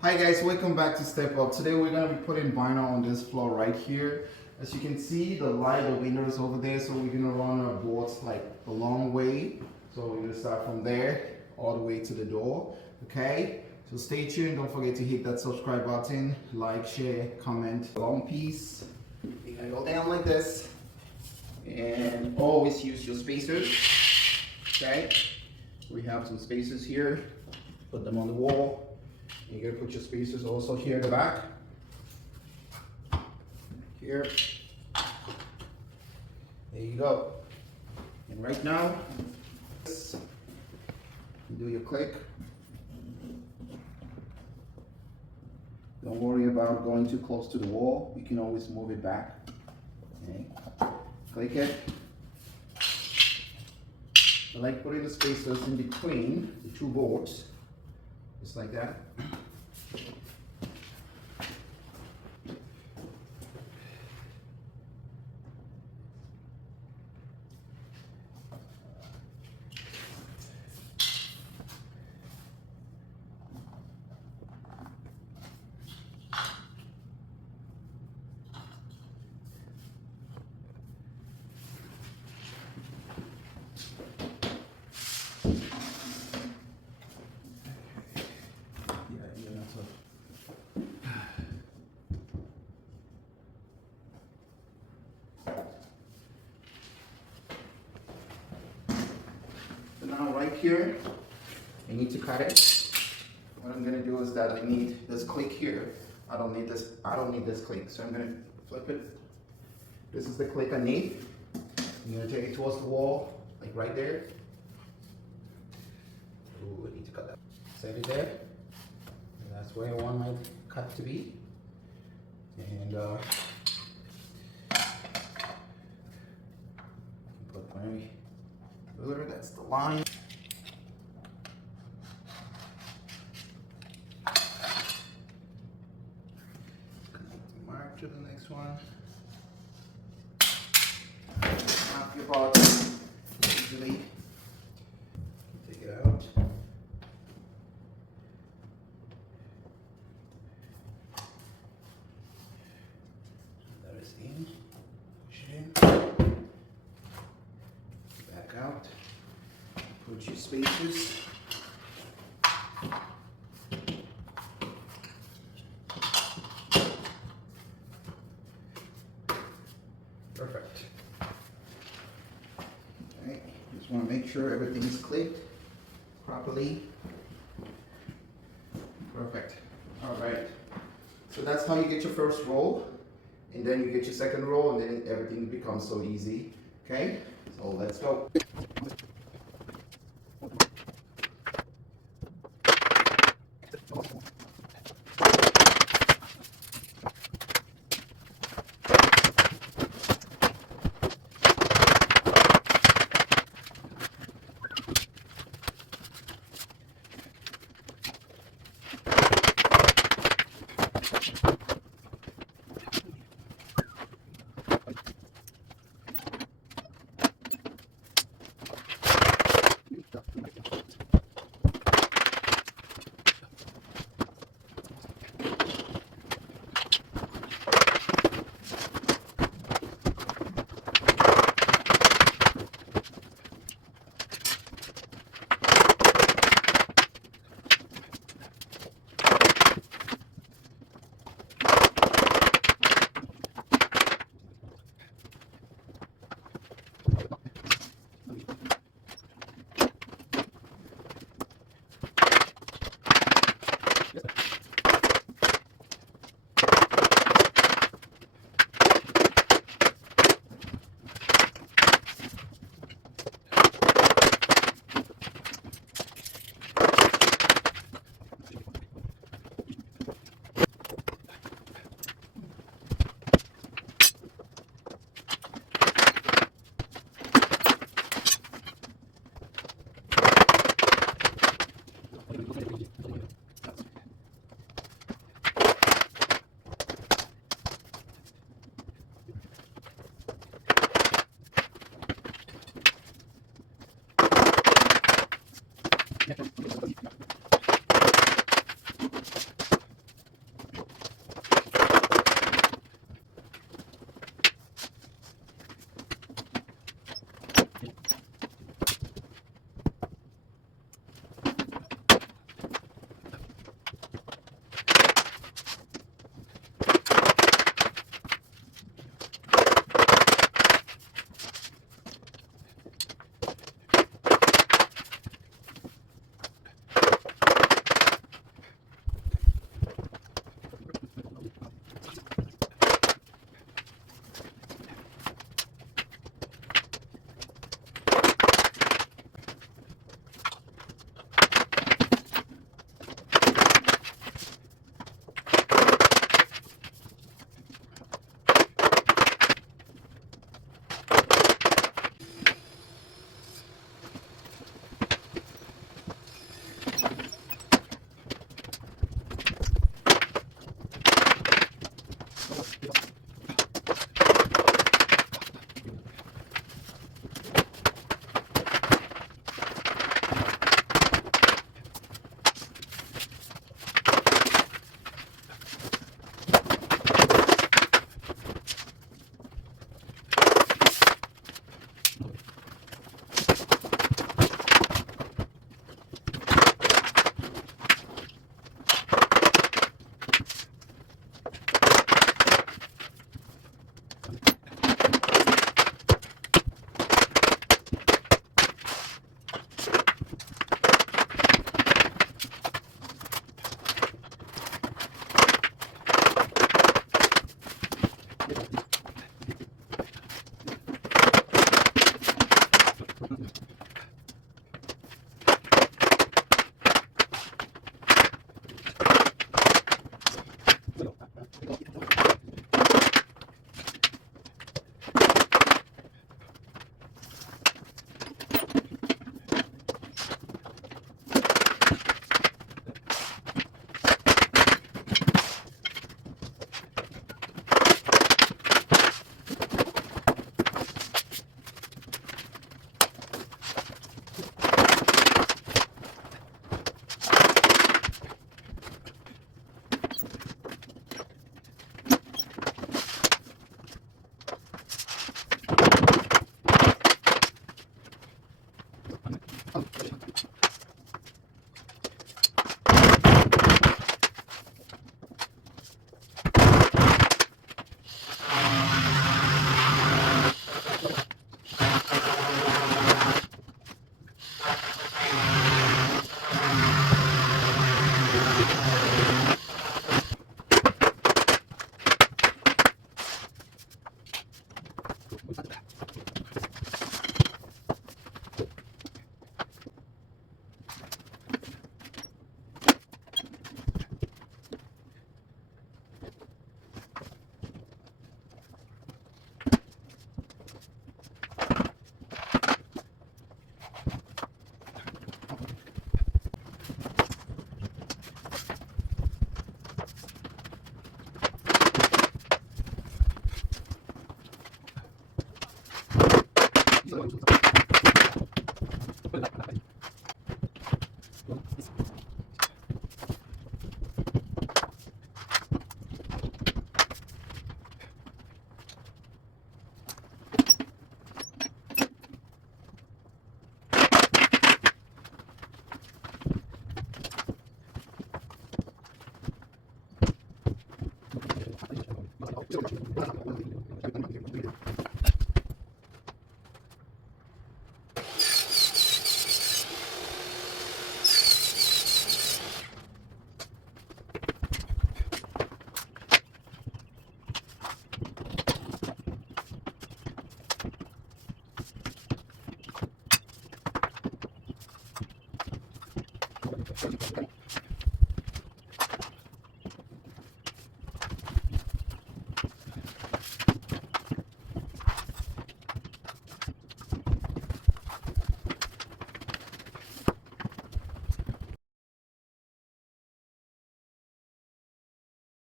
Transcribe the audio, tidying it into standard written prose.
Hi guys, welcome back to Step Up. Today we're going to be putting vinyl on this floor right here. As you can see, the light, the window is over there, so we're going to run our boards like the long way. So we're going to start from there all the way to the door, okay? So stay tuned, don't forget to hit that subscribe button, like, share, comment. Long piece, you're going to go down like this, and always use your spacers, okay? We have some spacers here, put them on the wall. You're gonna put your spacers also here in the back. Here. There you go. And right now, do your click. Don't worry about going too close to the wall. You can always move it back. Okay. Click it. I like putting the spacers in between the two boards, just like that. Now right here, I need to cut it. What I'm gonna do is that I need this click here. I don't need this click. So I'm gonna flip it. This is the click I need. I'm gonna take it towards the wall, like right there. Ooh, I need to cut that. Set it there. And that's where I want my cut to be. And put my ruler, that's the line. Mark to the next one. Knock your box easily. Take it out. That is in. Push it in. Back out. Put your spacers. Perfect. Okay, just want to make sure everything is clipped properly. Perfect. All right. So that's how you get your first roll, and then you get your second roll, and then everything becomes so easy. Okay, so let's go.